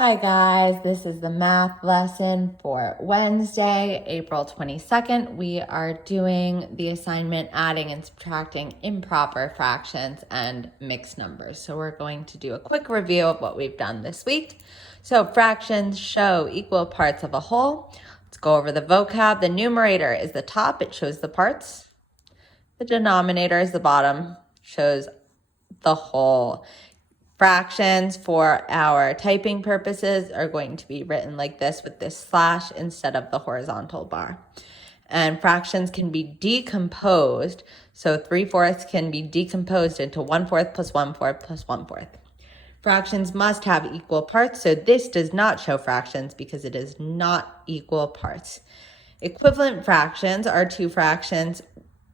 Hi guys, this is the math lesson for Wednesday, April 22nd. We are doing the assignment adding and subtracting improper fractions and mixed numbers. So we're going to do a quick review of what we've done this week. So fractions show equal parts of a whole. Let's go over the vocab. The numerator is the top, it shows the parts. The denominator is the bottom, shows the whole. Fractions for our typing purposes are going to be written like this with this slash instead of the horizontal bar. And fractions can be decomposed. So 3/4 can be decomposed into 1/4 plus 1/4 plus 1/4. Fractions must have equal parts. So this does not show fractions because it is not equal parts. Equivalent fractions are two fractions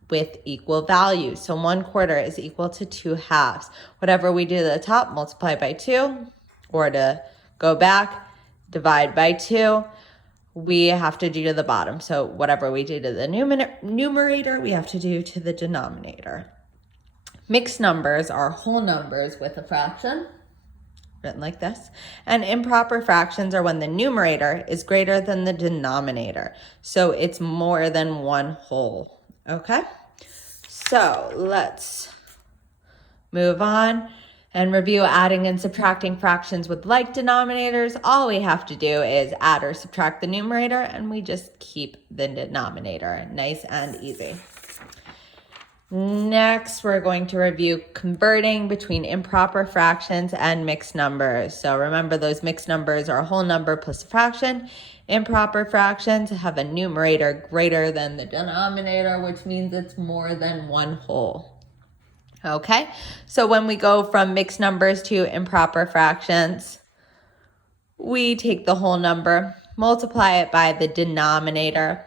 with equal values. So 1/4 is equal to 2/2. Whatever we do to the top, multiply by 2, or to go back, divide by 2, we have to do to the bottom. So whatever we do to the numerator, we have to do to the denominator. Mixed numbers are whole numbers with a fraction, written like this. And improper fractions are when the numerator is greater than the denominator. So it's more than one whole. Okay, so let's move on and review adding and subtracting fractions with like denominators. All we have to do is add or subtract the numerator, and we just keep the denominator. Nice and easy. Next, we're going to review converting between improper fractions and mixed numbers. So remember, those mixed numbers are a whole number plus a fraction. Improper fractions have a numerator greater than the denominator, which means it's more than one whole. Okay, so when we go from mixed numbers to improper fractions, we take the whole number, multiply it by the denominator,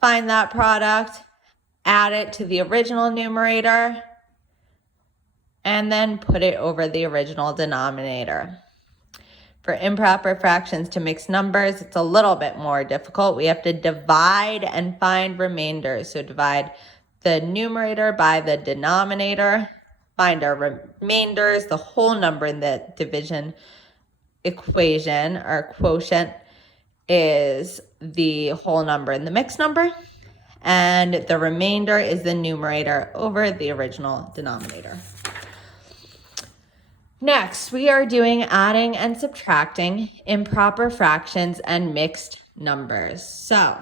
find that product, add it to the original numerator, and then put it over the original denominator. For improper fractions to mixed numbers, it's a little bit more difficult. We have to divide and find remainders. So divide the numerator by the denominator, find our remainders. The whole number in the division equation, or quotient, is the whole number in the mixed number. And the remainder is the numerator over the original denominator. Next, we are doing adding and subtracting improper fractions and mixed numbers. So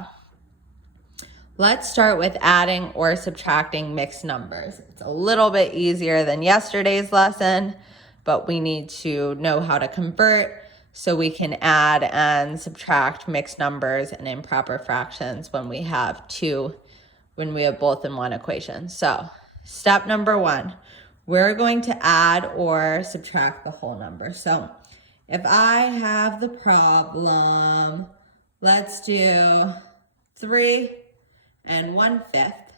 let's start with adding or subtracting mixed numbers. It's a little bit easier than yesterday's lesson, but we need to know how to convert so we can add and subtract mixed numbers and improper fractions when we have both in one equation. So step number 1. We're going to add or subtract the whole number. So if I have the problem, let's do 3 1/5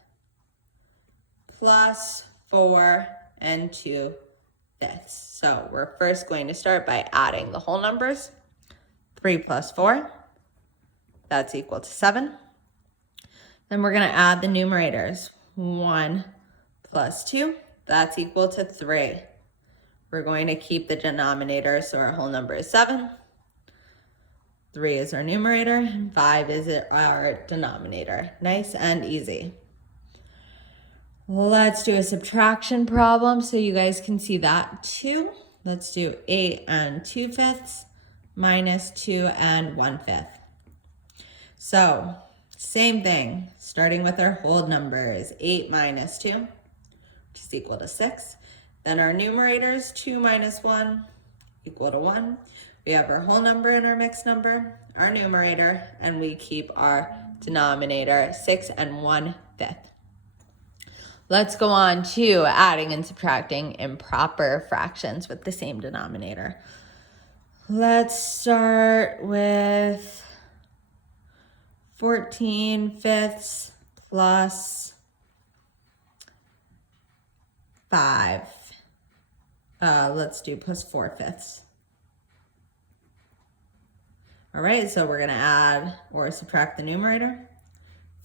plus 4 2/5. So we're first going to start by adding the whole numbers. 3 plus 4, that's equal to 7. Then we're going to add the numerators. 1 plus 2. That's equal to 3. We're going to keep the denominator, so our whole number is 7. 3 is our numerator, and 5 is our denominator. Nice and easy. Let's do a subtraction problem so you guys can see that too. Let's do 8 2/5 minus 2 1/5. So same thing, starting with our whole numbers. 8 minus 2, which is equal to 6. Then our numerators, 2 minus 1, equal to 1. We have our whole number and our mixed number, our numerator, and we keep our denominator, 6 1/5. Let's go on to adding and subtracting improper fractions with the same denominator. Let's start with 14/5 plus 5. Let's do plus 4/5. All right, so we're gonna add or subtract the numerator.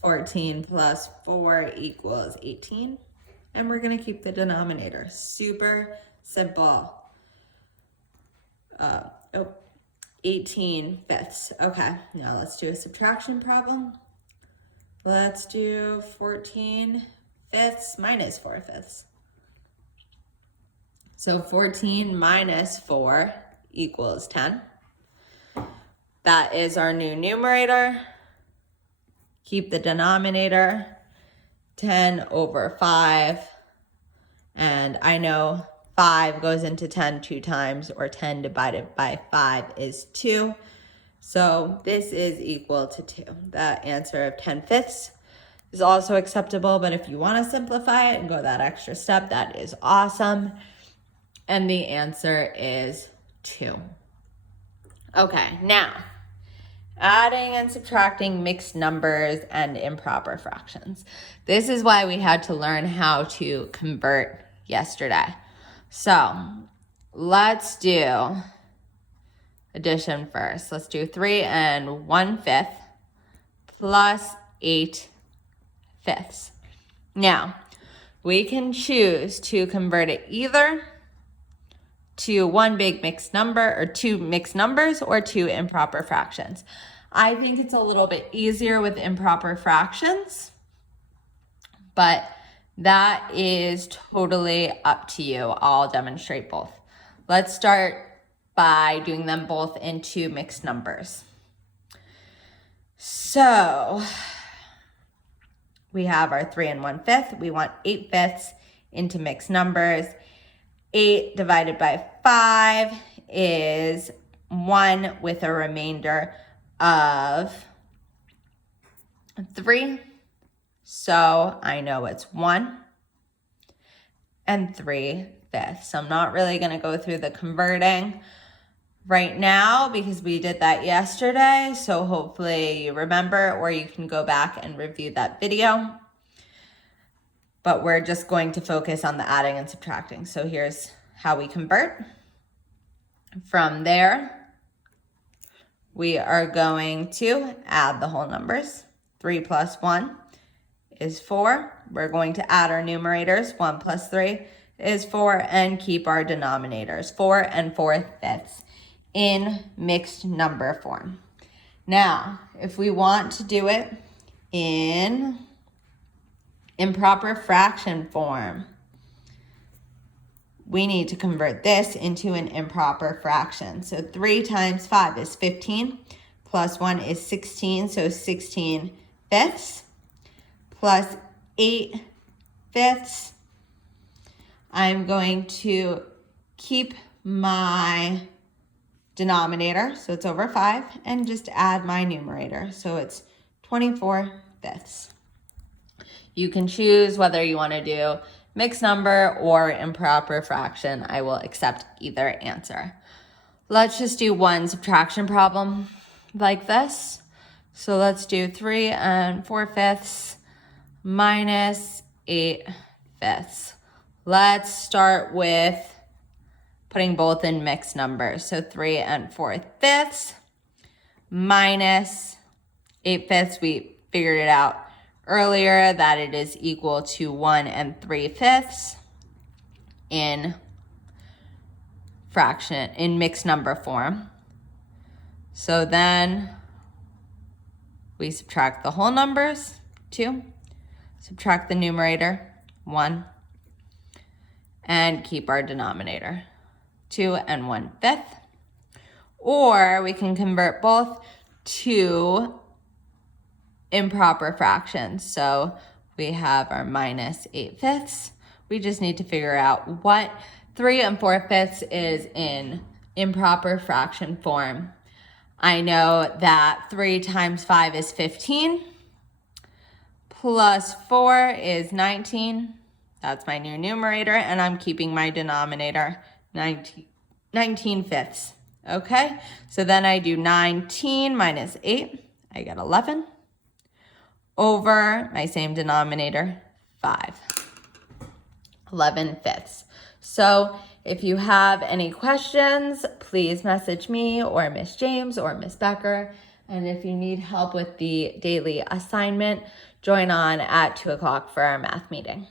14 plus 4 equals 18. And we're gonna keep the denominator. Super simple. 18 fifths. Okay, now let's do a subtraction problem. Let's do 14 fifths minus 4 fifths. So 14 minus 4 equals 10. That is our new numerator. Keep the denominator, 10 over 5. And I know 5 goes into 10 2 times, or 10 divided by 5 is 2. So this is equal to 2. The answer of 10 fifths is also acceptable, but if you want to simplify it and go that extra step, that is awesome. And the answer is 2. Okay, now adding and subtracting mixed numbers and improper fractions. This is why we had to learn how to convert yesterday. So let's do addition first. Let's do 3 1/5 plus 8 fifths. Now, we can choose to convert it either to one big mixed number, or two mixed numbers, or two improper fractions. I think it's a little bit easier with improper fractions, but that is totally up to you. I'll demonstrate both. Let's start by doing them both into mixed numbers. So we have our 3 1/5. We want 8 fifths into mixed numbers. 8 divided by 5 is 1 with a remainder of 3. So I know it's 1 3 fifths. So I'm not really going to go through the converting right now because we did that yesterday. So hopefully you remember, or you can go back and review that video. But we're just going to focus on the adding and subtracting. So here's how we convert. From there, we are going to add the whole numbers. 3 plus 1 is 4. We're going to add our numerators. 1 plus 3 is 4, and keep our denominators, 4 4 fifths, in mixed number form. Now, if we want to do it in improper fraction form, we need to convert this into an improper fraction. So 3 times 5 is 15, plus 1 is 16, so 16 fifths, plus 8 fifths. I'm going to keep my denominator, so it's over 5, and just add my numerator, so it's 24 fifths. You can choose whether you want to do mixed number or improper fraction. I will accept either answer. Let's just do one subtraction problem like this. So let's do 3 4 fifths minus 8 fifths. Let's start with putting both in mixed numbers. So 3 4 fifths minus 8 fifths. We figured it out earlier that it is equal to 1 3 fifths in fraction, in mixed number form. So then we subtract the whole numbers, 2, subtract the numerator, 1, and keep our denominator, 2 1/5. Or we can convert both to improper fractions. So we have our minus 8 fifths. We just need to figure out what 3 4 fifths is in improper fraction form. I know that 3 times 5 is 15, plus 4 is 19. That's my new numerator, and I'm keeping my denominator, 19 fifths. Okay, so then I do 19 minus 8, I get 11, over my same denominator, 5. 11 fifths. So if you have any questions, please message me or Miss James or Miss Becker. And if you need help with the daily assignment, join on at 2 o'clock for our math meeting.